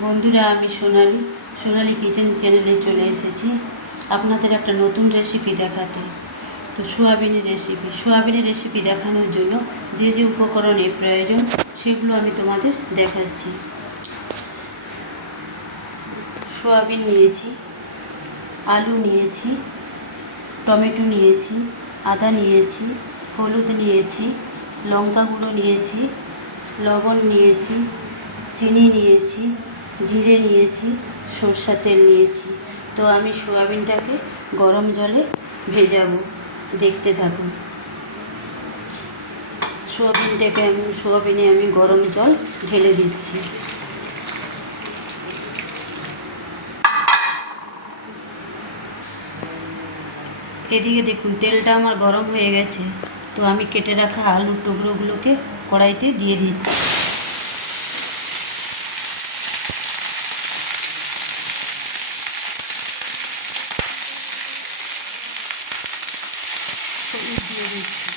বন্ধুরা, আমি সোনালি। সোনালি কিচেন চ্যানেলে চলে এসেছি আপনাদের একটা নতুন রেসিপি দেখাতে। তো সোয়াবিনের রেসিপি সোয়াবিনের রেসিপি দেখানোর জন্য যে যে উপকরণের প্রয়োজন সেগুলো আমি তোমাদের দেখাচ্ছি। সোয়াবিন নিয়েছি, আলু নিয়েছি, টমেটো নিয়েছি, আদা নিয়েছি, হলুদ নিয়েছি, লঙ্কা গুঁড়ো নিয়েছি, লবণ নিয়েছি, চিনি নিয়েছি জিরে নিয়েছি সর্ষা তেল নিয়েছি। তো আমি সোয়াবিনটাকে গরম জলে ভেজাবো। দেখতে থাকুন। সোয়াবিনটাকে আমি, সোয়াবিনে আমি গরম জল ঢেলে দিচ্ছি। এদিকে দেখুন, তেলটা আমার গরম হয়ে গেছে। তো আমি কেটে রাখা আলুর টুকরোগুলোকে কড়াইতে দিয়ে দিচ্ছি হলুদ দিয়ে দিচ্ছি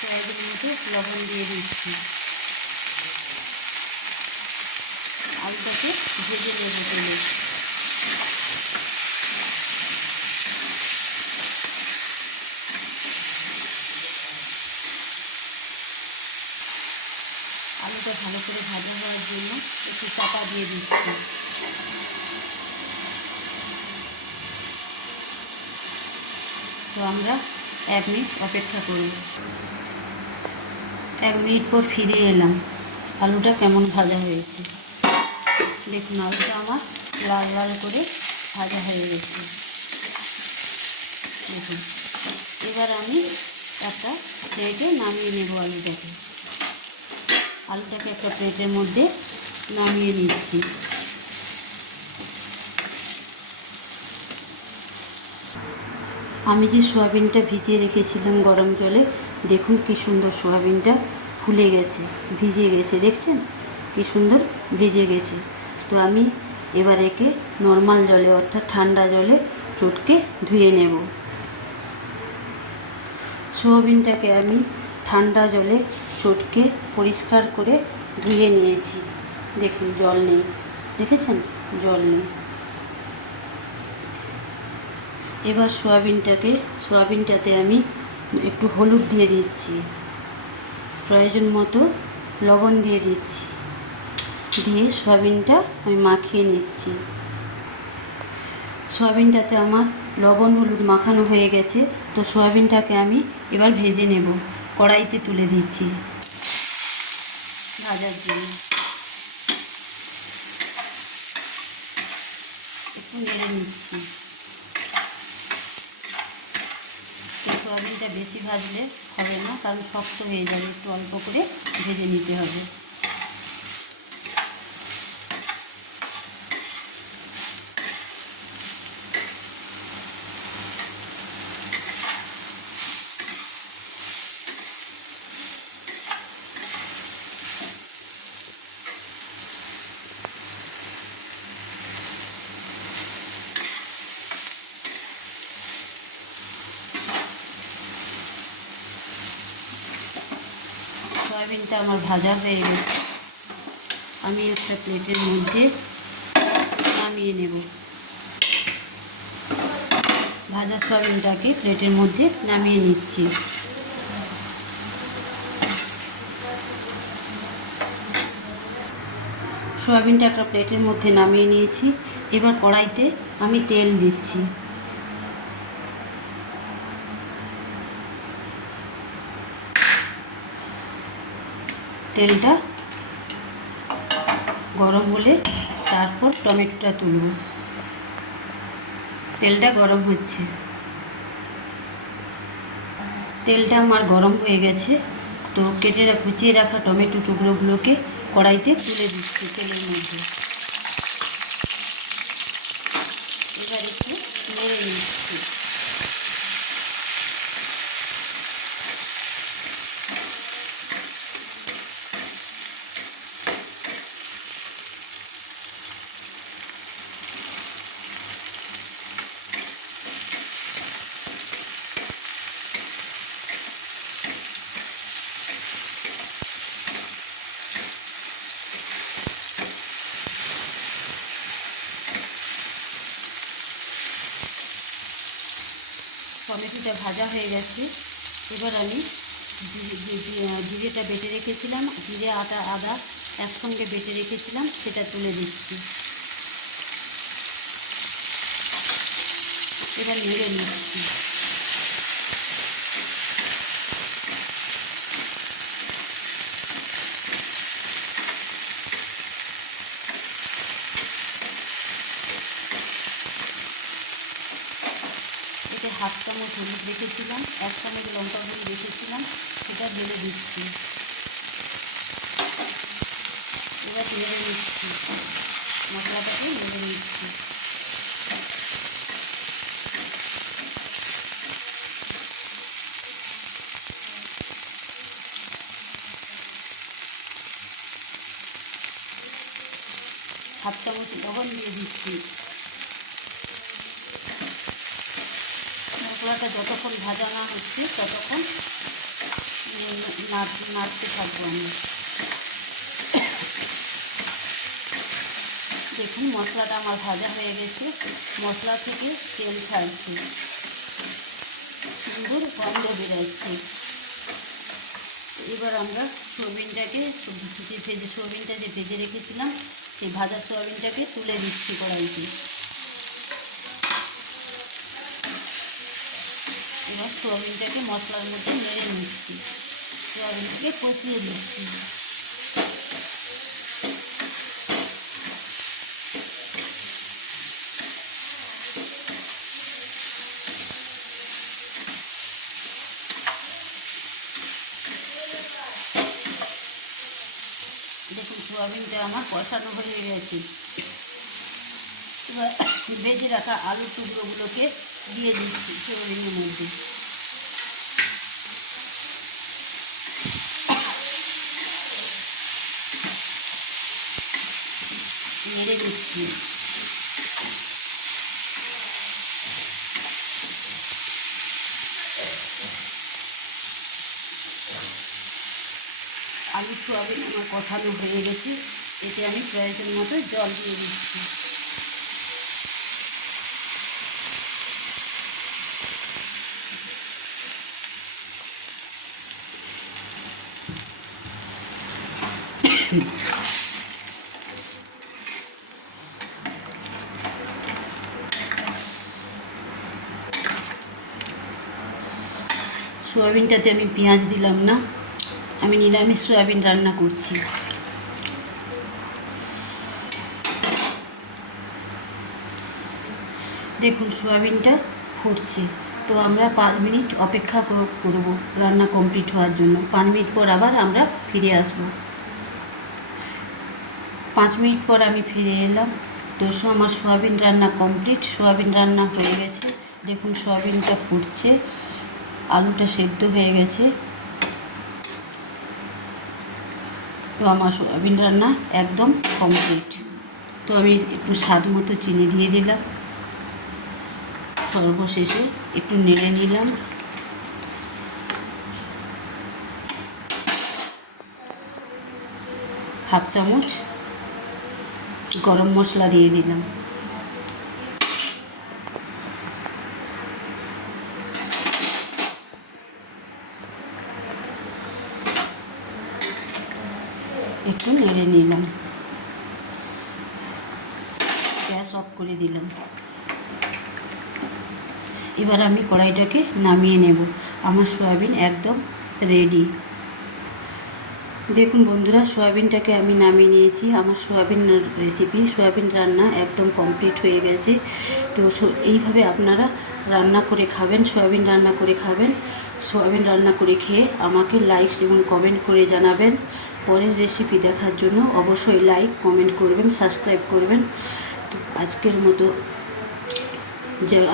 কয়েকদিন মতো লবণ দিয়ে দিচ্ছি আলুটাকে ভেজে নেব তেলে আলুটা ভালো করে ভাজা হওয়ার জন্য একটু চাপা দিয়ে দিচ্ছি। তো আমরা এক মিনিট অপেক্ষা করব। এক মিনিট পর ফিরে এলাম। আলুটা কেমন ভাজা হয়েছে? দেখুন আলুটা আমার লাল লাল করে ভাজা হয়ে গেছে। দেখুন, এবার আমি একটা প্লেটে নামিয়ে নেব আলুটাকে। আলুটাকে একটা প্লেটের মধ্যে নামিয়ে নিচ্ছি। আমি যে সোয়াবিনটা ভিজিয়ে রেখেছিলাম গরম জলে, দেখুন কি সুন্দর সোয়াবিনটা ফুলে গেছে, ভিজে গেছে, দেখছেন? কি সুন্দর ভিজে গেছে। তো আমি এবার একে নর্মাল জলে অর্থাৎ ঠান্ডা জলে চটকে ধুয়ে নেব। সোয়াবিনটাকে আমি ঠান্ডা জলে চটকে পরিষ্কার করে ধুয়ে নিয়েছি। দেখুন, জল নেই। দেখেছেন? জল নেই। এবার সোয়াবিনটাকে, সোয়াবিনটাতে আমি একটু হলুদ দিয়ে দিচ্ছি। প্রয়োজন মতো লবণ দিয়ে দিচ্ছি। দিয়ে সোয়াবিনটা আমি মাখিয়ে নিচ্ছি। সোয়াবিনটাতে আমার লবণ, হলুদ মাখানো হয়ে গেছে, তো সোয়াবিনটাকে আমি এবার ভেজে নেব। কড়াইতে তুলে দিচ্ছি। ভাজার জন্য। একটু নেড়ে নিচ্ছি। সোয়াবিনটা বেশি ভাজলে হবে না, কারণ শক্ত হয়ে যাবে, একটু অল্প করে ভেজে নিতে হবে। সয়াবিনটা আমার ভাজা হয়ে গেছে। আমি একটা প্লেটের মধ্যে নামিয়ে নেব। ভাজা সয়াবিনটাকে প্লেটের মধ্যে নামিয়ে নিচ্ছি। সয়াবিনটা একটা প্লেটের মধ্যে নামিয়ে নিয়েছি। এবার কড়াইতে আমি তেল দিচ্ছি। তেলটা গরম হলে তারপর টমেটোটা তুলব। তেলটা গরম হচ্ছে। তেলটা আমার গরম হয়ে গেছে, তো কেটে কুচিয়ে রাখা টমেটো টুকরোগুলোকে কড়াইতে তুলে দিচ্ছি তেলের মধ্যে। সোয়াবিনটা ভাজা হয়ে গেছে। এবার আমি জিরেটা বেটে রেখেছিলাম। জিরে আটা আদা একসঙ্গে বেটে রেখেছিলাম, সেটা তুলে দিচ্ছি এবার নেড়ে নিচ্ছি এতে হাফ চামচ হলুদ রেখেছিলাম, এক চামচ লঙ্কা গুঁড়ো রেখেছিলাম, সেটা ঢেলে দিচ্ছি। এবার নেড়ে নিচ্ছি মশলাটাকে নেড়ে নিচ্ছি হাফ চামচ লবণ দিয়ে দিচ্ছি মশলাটা যতক্ষণ ভাজা না হচ্ছে, ততক্ষণ নাড়তে থাকব আমি। দেখুন, মশলাটা আমার ভাজা হয়ে গেছে। মশলা থেকে তেল ছাড়ছে। সুন্দর গন্ধ বেরোচ্ছে এবার আমরা সোয়াবিনটাকে যে ভেজে সোয়াবিনটা যে ভেজে রেখেছিলাম, সেই ভাজা সোয়াবিনটাকে তুলে দিচ্ছি কড়াইতে। এবার সোয়াবিনটাকে মশলার মধ্যে নেড়ে নিচ্ছি সোয়াবিনটাকে কষিয়ে নিচ্ছি দেখুন, সোয়াবিনটা আমার কষানো হয়ে গেছে। ভেজে রাখা আলু টুকরোগুলোকে দিয়ে দিচ্ছি সোয়াবিনের মধ্যে। নেড়ে দিচ্ছি। আলু সোয়াবিন আমার কষানো হয়ে গেছে। এতে আমি প্রয়োজন মতো জল দিয়ে দিচ্ছি। সোয়াবিনটাতে আমি পেঁয়াজ দিলাম না। আমি নিরামিষ সয়াবিন রান্না করছি। দেখুন সয়াবিনটা ফুটছে। তো আমরা পাঁচ মিনিট অপেক্ষা কর- করব রান্না কমপ্লিট হওয়ার জন্য। পাঁচ মিনিট পর আবার আমরা ফিরে আসব। পাঁচ মিনিট পর আমি ফিরে এলাম। তো আমার সোয়াবিন রান্না কমপ্লিট। সোয়াবিন রান্না হয়ে গেছে। দেখুন, সোয়াবিনটা ফুটছে। আলুটা সেদ্ধ হয়ে গেছে। তো আমার সোয়াবিন রান্না একদম কমপ্লিট। তো আমি একটু স্বাদ মতো চিনি দিয়ে দিলাম। সর্বশেষে একটু নেড়ে নিলাম। হাফ চামচ গরম মশলা দিয়ে দিলাম। একটু নেড়ে নিলাম। গ্যাস অফ করে দিলাম। এবার আমি কড়াইটাকে নামিয়ে নেব। আমার সয়াবিন একদম রেডি দেখুন বন্ধুরা, সয়াবিনটাকে আমি নামিয়ে নিয়েছি। আমার সয়াবিন রেসিপি সয়াবিন রান্না একদম কমপ্লিট হয়ে গেছে। তো এইভাবে আপনারা রান্না করে খাবেন, সয়াবিন রান্না করে খাবেন। সয়াবিন রান্না করে খেয়ে আমাকে লাইকস এবং কমেন্ট করে জানাবেন। পরের রেসিপি দেখার জন্য অবশ্যই লাইক কমেন্ট করবেন সাবস্ক্রাইব করবেন। তো আজকের মতো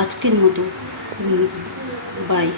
আজকের মতো বাই